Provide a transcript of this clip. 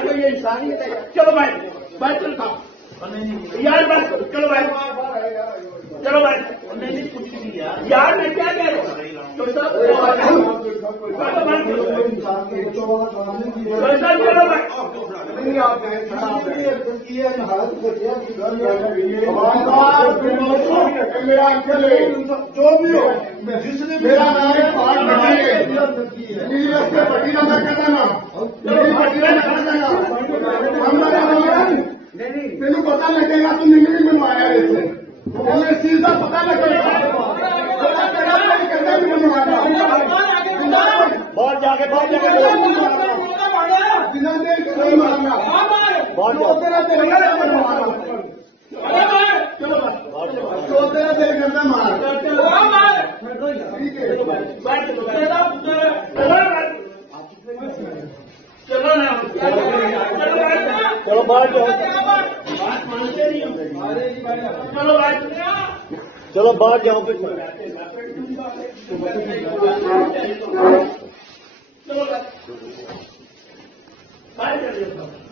चलो ये इंसानियत है। चलो भाई भाई चल खाओ यार, बस चलो भाई, चलो भाई। यार मैं क्या कह रहा हूँ, जो भी हो, जिसने मेरा नाम पट्टी ना मैं कहता ना तेन पता लगेगा तो नहीं भी बनवाया इसे इस चीज का पता लगेगा बहुत जाके बिना देख नहीं मारना बहुत तेरा देख करना मार ठीक है चलो ना, चलो बाहर जाओ, बात मानते नहीं हो। चलो भाई, चलो बाहर जाओ फिर चलो भाई, बाहर चलिए।